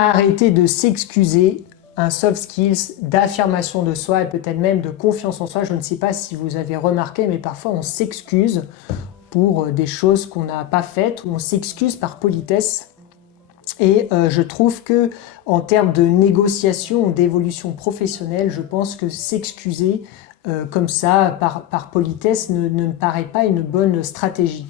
Arrêter de s'excuser, un soft skills d'affirmation de soi et peut-être même de confiance en soi. Je ne sais pas si vous avez remarqué, mais parfois on s'excuse pour des choses qu'on n'a pas faites, ou on s'excuse par politesse. Et je trouve que en termes de négociation ou d'évolution professionnelle, je pense que s'excuser comme ça par politesse ne me paraît pas une bonne stratégie.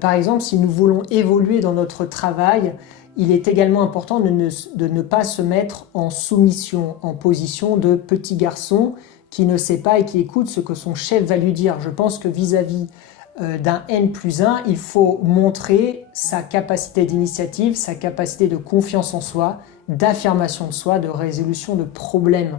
Par exemple, si nous voulons évoluer dans notre travail, il est également important de ne pas se mettre en soumission, en position de petit garçon qui ne sait pas et qui écoute ce que son chef va lui dire. Je pense que vis-à-vis d'un N+1, il faut montrer sa capacité d'initiative, sa capacité de confiance en soi, d'affirmation de soi, de résolution de problèmes.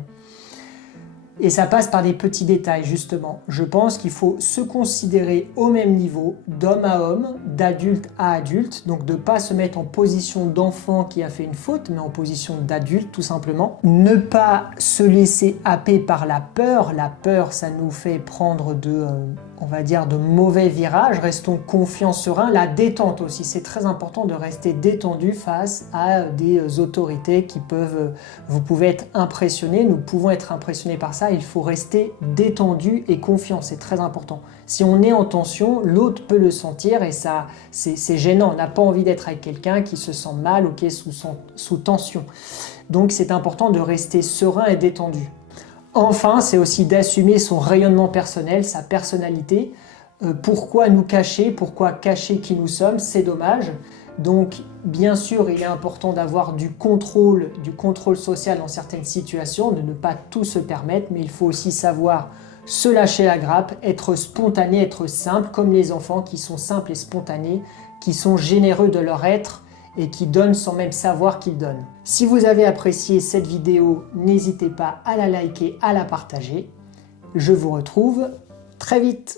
Et ça passe par des petits détails, justement. Je pense qu'il faut se considérer au même niveau, d'homme à homme, d'adulte à adulte. Donc de ne pas se mettre en position d'enfant qui a fait une faute, mais en position d'adulte, tout simplement. Ne pas se laisser happer par la peur. La peur, ça nous fait prendre on va dire, de mauvais virages. Restons confiants, sereins. La détente aussi, c'est très important de rester détendu face à des autorités vous pouvez être impressionné, nous pouvons être impressionnés par ça. Il faut rester détendu et confiant, c'est très important. Si on est en tension, l'autre peut le sentir et ça, c'est gênant. On n'a pas envie d'être avec quelqu'un qui se sent mal ou qui est sous tension. Donc c'est important de rester serein et détendu. Enfin, c'est aussi d'assumer son rayonnement personnel, sa personnalité. Pourquoi nous cacher? Pourquoi cacher qui nous sommes? C'est dommage. Donc, bien sûr, il est important d'avoir du contrôle social dans certaines situations, de ne pas tout se permettre, mais il faut aussi savoir se lâcher la grappe, être spontané, être simple, comme les enfants qui sont simples et spontanés, qui sont généreux de leur être et qui donnent sans même savoir qu'ils donnent. Si vous avez apprécié cette vidéo, n'hésitez pas à la liker, à la partager. Je vous retrouve très vite.